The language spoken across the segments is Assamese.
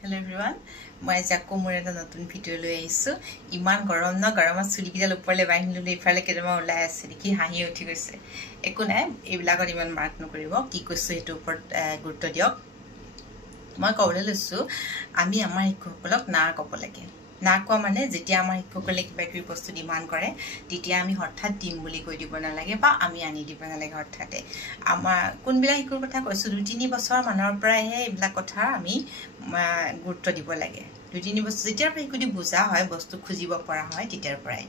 Hello everyone, মই জাকো মোৰ এটা নতুন ভিডিও লৈ আহিছো ইমান গৰম ন গৰমত চুলি কিডাল ওপৰলে বাহিনী লৈ ইফালে কেডমা ওলাই আছে দেখি হাঁহি উঠি গৈছে একো নাই এইবিলাকত ইমান মাৰ্ক নকৰিব কি কৈছো এটো ওপৰত গুৰুত্ব দিয়ক মই কবলৈ লৈছো আমি আমাৰ শিক্ষকসকলক না ক'ব লাগে না কোৱা মানে যেতিয়া আমাৰ শিক্ষকসকলে কিবা কিবি বস্তু ডিমান্ড কৰে তেতিয়া আমি হঠাৎ দিম বুলি কৈ দিব নালাগে বা আমি আনি দিব নালাগে হঠাতে আমাৰ কোনবিলা শিক্ষকৰ কথা কৈছো 2-3 বছৰ মানৰ পৰাহে এইবিলাক কথা আমি গুৰুত্ব দিব লাগে 2-3 বছৰ যেতিয়াৰ পৰা শিশুটি বুজা হয় বস্তু খুজিব পৰা হয় তেতিয়াৰ পৰাই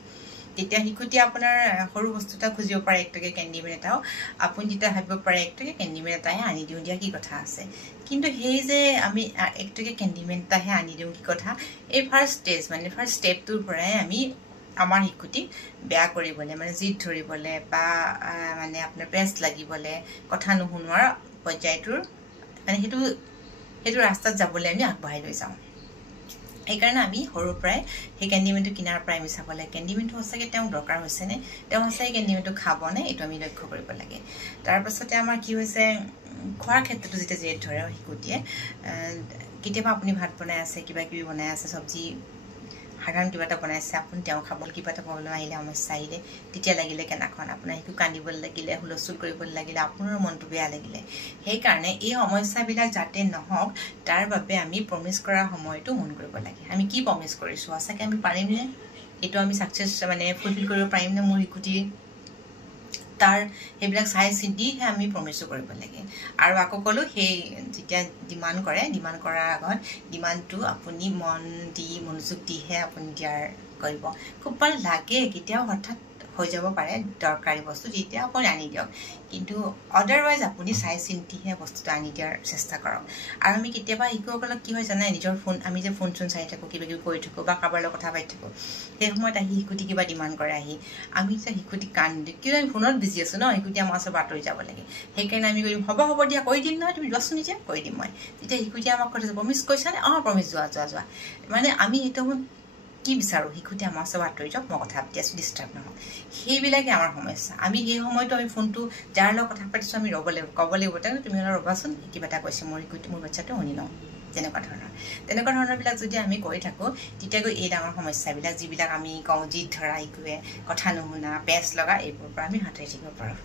তেতিয়া শিশুটি আপোনাৰ সৰু বস্তুটা খুজিব পাৰে একটকে কেন্ডিমেন এটাও আপুনি যেতিয়া ভাবিব পাৰে একটকে কেন্ডিমেন এটাই আনি দিও দিয়া কি কথা আছে কিন্তু হেই যে আমি একটকে কেন্ডিমেন এটাহে আনি দিও কি কথা এই ফার্স্ট স্টেজ মানে ফার্স্ট স্টেপটোৰ পৰাই আমি আমাৰ শিশুটি বেয়া কৰিবলে মানে জিদ ধৰিবলে বা মানে আপোনাৰ প্ৰেছ লাগিবলে কথা নুশুনোৱাৰ পৰ্যায়টোৰ মানে হেতু ৰাস্তাত যাবলৈ আমি আগবাঢ়ি লৈ যাওঁ এই কাৰণে আমি সৰু প্ৰায় সেই কেন্ডিমেনটো কিনাৰ প্ৰায় আমি চাব লাগে কেন্ডিমেনটো হসকে তেওঁ দৰকাৰ হৈছে নে তেওঁ হসকে কেন্ডিমেনটো খাব নে এটো আমি লক্ষ্য কৰিব লাগে তাৰ পাছতে আমাৰ কি হৈছে খোৱাৰ ক্ষেত্ৰটো যেতিয়া জেদ ধৰে শিশুটিয়ে কিতেবা আপুনি ভাত বনাই আছে কিবা কিবি বনাই আছে সবজি সাধাৰণ কিবা এটা বনাইছে আপুনি তেওঁ খাবল কিবা এটা প্ৰব্লেম আহিলে সমস্যা আহিলে তেতিয়া লাগিলে কেনাখন আপোনাৰ হিকু কান্দিবল লাগিলে হুলস্থুল কৰিবল লাগিলে আপোনাৰ মনটো বেয়া লাগিলে সেই কাৰণে এই সমস্যাবিলাক যাতে নহওক তাৰ বাবে আমি প্ৰমিস কৰা সময়টো মন কৰিব লাগে আমি কি প্ৰমিস কৰিছো আছাকে আমি পাৰিম নে এটো আমি সাকসেস মানে ফুলফিল কৰিব পাৰিম নে মোৰ হিকুটি তাৰ হেবিলাক চাই চিদিহে আমি প্ৰমিস কৰিব লাগে আৰু আকৌ কলো হে যেতিয়া ডিমান্ড কৰাৰ আগত ডিমান্ডটো আপুনি মন দি মনোযোগ দিহে আপুনি দিয়াৰ কৰিব খুব ভাল লাগে কেতিয়াও হঠাৎ হৈ যাব পাৰে দৰকাৰী বস্তু যেতিয়া আপুনি আনি দিয়ক কিন্তু আদাৰৱাইজ আপুনি চাই চিন্তিহে বস্তুটো আনি দিয়াৰ চেষ্টা কৰক আৰু আমি কেতিয়াবা শিশুসকলক কি হয় জানা নিজৰ ফোন আমি যে ফোন চাই থাকো কিবা কিবি কৰি থাকো বা কাবাৰ লগত কথা পাতি থাকো সেই সময়ত আহি শিশুটি কিবা ডিমান্ড কৰে আহি আমি যে শিশুটি কান দি কি আমি ফোনত বিজি আছো ন শিশুটি আমাৰ ওচৰত বাতৰি যাব লাগে সেই কাৰণে আমি কৰিম হ'ব দিয়া কৈ দিম নহয় তুমি যোৱাচোন নিজে কৈ দিম মই তেতিয়া শিশুটি আমাক কথা প্ৰমিস কৈছা নে প্ৰমিস যোৱা মানে আমি এটো কি বিচাৰো শিশুটি আমাৰ ওচৰত বাতৰি যাওক মই কথা পাতি আছো ডিস্টাৰ্ব নহয় সেইবিলাকে আমাৰ সমস্যা আমি সেই সময়টো আমি ফোনটো যাৰ লগত কথা পাতিছো আমি ৰবলে কবলে বটা তুমি ৰবাচোন কিবা এটা কৈছে মোৰ শিশুটি মোৰ বাচ্চাটো শুনি লওঁ তেনেকুৱা ধৰণৰ বিলাক যদি আমি কৈ থাকো তেতিয়া গৈ এই ডাঙৰ সমস্যাবিলাক যিবিলাক আমি কওঁ জিদ ধৰা শিকুৱে কথা নুশুনা পেছ লগা এইবোৰ পৰা আমি হাতৰি থাকিব পাৰো